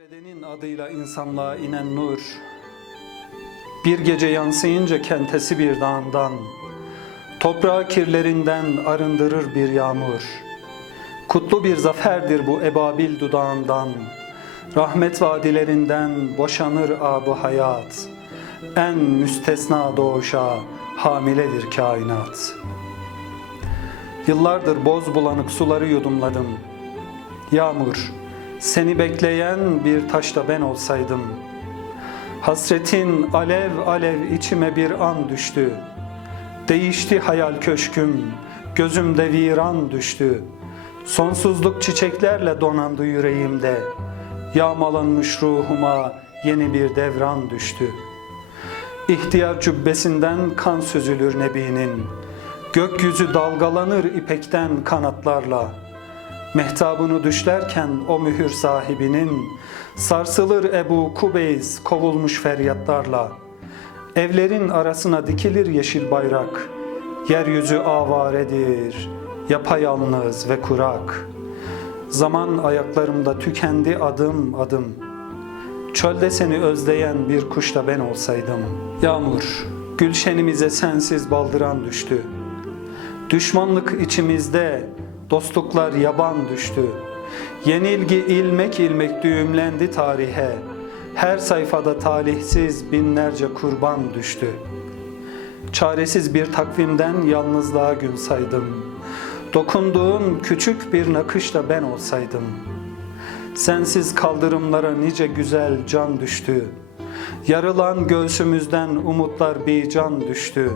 Bedenin adıyla insanlığa inen nur, bir gece yansıyınca kentesi bir dağından, toprağı kirlerinden arındırır bir yağmur. Kutlu bir zaferdir bu ebabil dudağından, rahmet vadilerinden boşanır abu hayat. En müstesna doğuşa hamiledir kainat. Yıllardır boz bulanık suları yudumladım. Yağmur, seni bekleyen bir taşta ben olsaydım. Hasretin alev alev içime bir an düştü. Değişti hayal köşküm, gözümde viran düştü. Sonsuzluk çiçeklerle donandı yüreğimde. Yağmalanmış ruhuma yeni bir devran düştü. İhtiyar cübbesinden kan süzülür nebinin. Gökyüzü dalgalanır ipekten kanatlarla. Mehtabını düşlerken o mühür sahibinin sarsılır Ebu Kubeys kovulmuş feryatlarla. Evlerin arasına dikilir yeşil bayrak. Yeryüzü avaredir, yapayalnız ve kurak. Zaman ayaklarımda tükendi adım adım. Çölde seni özleyen bir kuş da ben olsaydım. Yağmur, gülşenimize sensiz baldıran düştü. Düşmanlık içimizde, dostluklar yaban düştü. Yenilgi ilmek ilmek düğümlendi tarihe. Her sayfada talihsiz binlerce kurban düştü. Çaresiz bir takvimden yalnızlığa gün saydım. Dokunduğun küçük bir nakışla ben olsaydım. Sensiz kaldırımlara nice güzel can düştü. Yarılan göğsümüzden umutlar bir can düştü.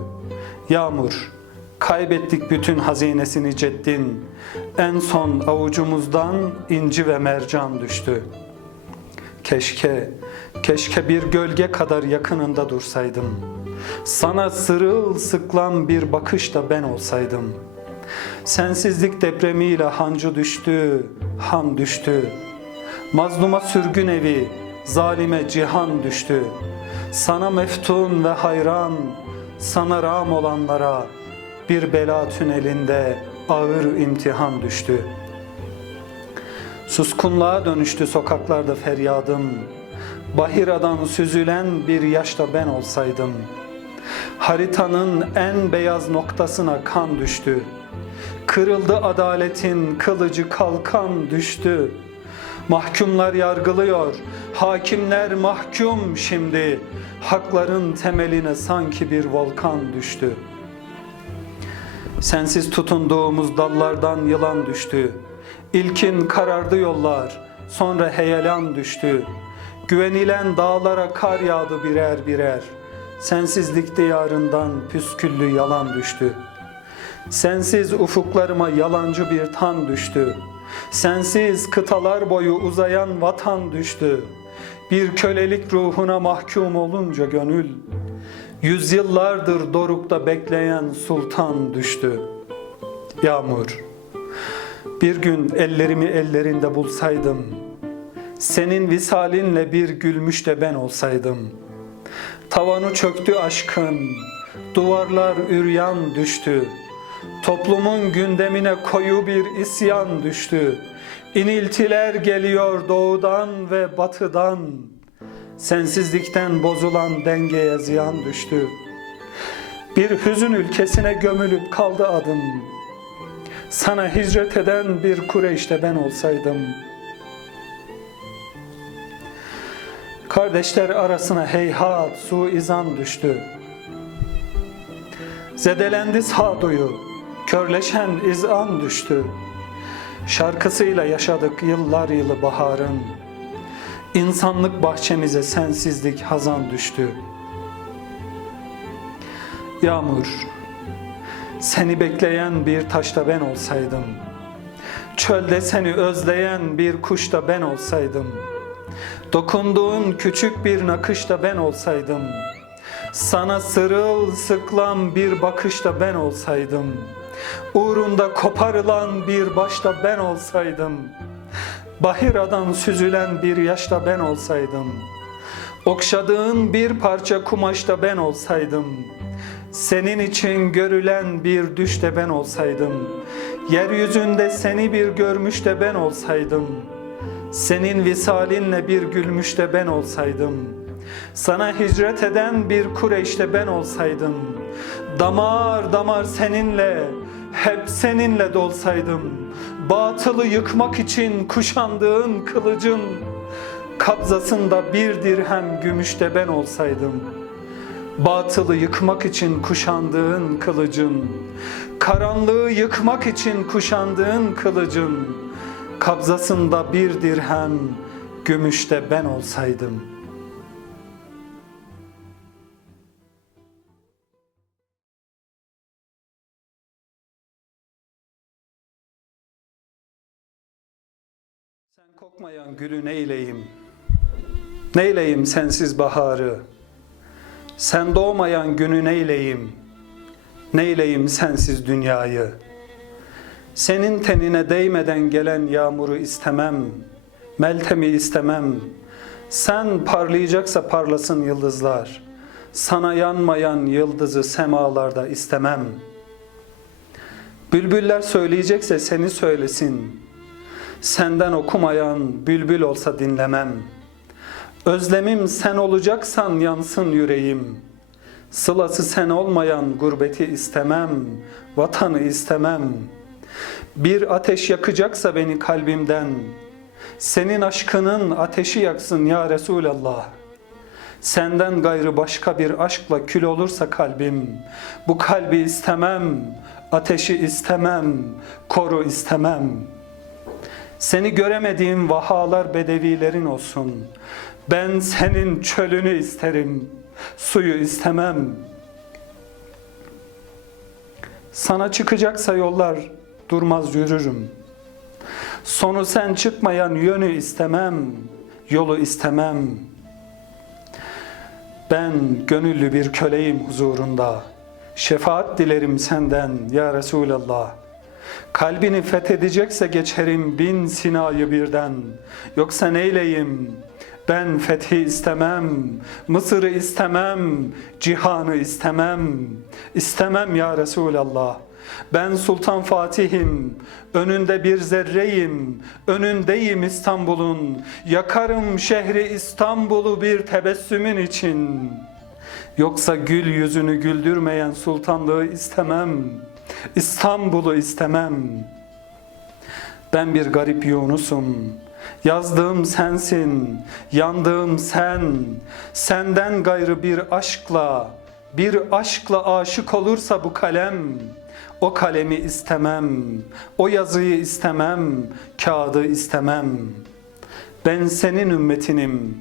Yağmur, kaybettik bütün hazinesini ceddin. En son avucumuzdan inci ve mercan düştü. Keşke, keşke bir gölge kadar yakınında dursaydım. Sana sırılsıklam bir bakışla ben olsaydım. Sensizlik depremiyle hancı düştü, han düştü. Mazluma sürgün evi, zalime cihan düştü. Sana meftun ve hayran, sana ram olanlara bir bela tünelinde ağır imtihan düştü. Suskunluğa dönüştü sokaklarda feryadım. Bahiradan süzülen bir yaşta ben olsaydım. Haritanın en beyaz noktasına kan düştü. Kırıldı adaletin kılıcı kalkan düştü. Mahkumlar yargılıyor, hakimler mahkum şimdi. Hakların temeline sanki bir volkan düştü. Sensiz tutunduğumuz dallardan yılan düştü. İlkin karardı yollar, sonra heyelan düştü. Güvenilen dağlara kar yağdı birer birer. Sensizlik diyarından püsküllü yalan düştü. Sensiz ufuklarıma yalancı bir tan düştü. Sensiz kıtalar boyu uzayan vatan düştü. Bir kölelik ruhuna mahkum olunca gönül, yüzyıllardır dorukta bekleyen sultan düştü. Yağmur, bir gün ellerimi ellerinde bulsaydım, senin visalinle bir gülmüş de ben olsaydım. Tavanı çöktü aşkın, duvarlar üryan düştü. Toplumun gündemine koyu bir isyan düştü. İniltiler geliyor doğudan ve batıdan. Sensizlikten bozulan dengeye ziyan düştü. Bir hüzün ülkesine gömülüp kaldı adım. Sana hicret eden bir Kureyş'te ben olsaydım. Kardeşler arasına heyhat suizan düştü. Zedelendi sağduyu, körleşen izan düştü. Şarkısıyla yaşadık yıllar yılı baharın. İnsanlık bahçemize sensizlik hazan düştü. Yağmur, seni bekleyen bir taşta ben olsaydım. Çölde seni özleyen bir kuşta ben olsaydım. Dokunduğun küçük bir nakışta ben olsaydım. Sana sırılsıklam bir bakışta ben olsaydım. Uğrunda koparılan bir başta ben olsaydım. Bahiradan süzülen bir yaşta ben olsaydım. Okşadığın bir parça kumaşta ben olsaydım. Senin için görülen bir düşte ben olsaydım. Yeryüzünde seni bir görmüş de ben olsaydım. Senin visalinle bir gülmüşte ben olsaydım Sana hicret eden bir Kureyş'te ben olsaydım Damar damar seninle hep seninle dolsaydım Batılı yıkmak için kuşandığın kılıcın Kabzasında bir dirhem gümüşte ben olsaydım Batılı yıkmak için kuşandığın kılıcın Karanlığı yıkmak için kuşandığın kılıcın Kabzasında bir dirhem gümüşte ben olsaydım kokmayan gülü neyleyim? Neyleyim sensiz baharı? Sen doğmayan günü neyleyim? Neyleyim sensiz dünyayı? Senin tenine değmeden gelen yağmuru istemem, meltemi istemem. Sen parlayacaksa parlasın yıldızlar. Sana yanmayan yıldızı semalarda istemem. Bülbüller söyleyecekse seni söylesin. Senden okumayan bülbül olsa dinlemem. Özlemim sen olacaksan yansın yüreğim. Sılası sen olmayan gurbeti istemem, vatanı istemem. Bir ateş yakacaksa beni kalbimden, senin aşkının ateşi yaksın ya Resulallah. Senden gayrı başka bir aşkla kül olursa kalbim, bu kalbi istemem, ateşi istemem, koru istemem. Seni göremediğim vahalar bedevilerin olsun. Ben senin çölünü isterim, suyu istemem. Sana çıkacaksa yollar durmaz yürürüm. Sonu sen çıkmayan yönü istemem, yolu istemem. Ben gönüllü bir köleyim huzurunda. Şefaat dilerim senden ya Resulallah. Kalbini fethedecekse geçerim bin sinayı birden. Yoksa neyleyim? Ben fethi istemem, Mısır'ı istemem, cihanı istemem. İstemem ya Resulallah. Ben Sultan Fatih'im, önünde bir zerreyim, önündeyim İstanbul'un. Yakarım şehri İstanbul'u bir tebessümün için. Yoksa gül yüzünü güldürmeyen sultanlığı istemem. İstanbul'u istemem. Ben bir garip Yunus'um. Yazdığım sensin, yandığım sen. Senden gayrı bir aşkla, bir aşkla aşık olursa bu kalem, o kalemi istemem, o yazıyı istemem, kağıdı istemem. Ben senin ümmetinim,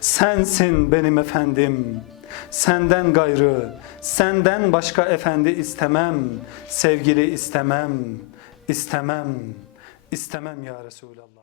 sensin benim efendim. Senden gayrı, senden başka efendi istemem, sevgili istemem, istemem, istemem ya Resulallah.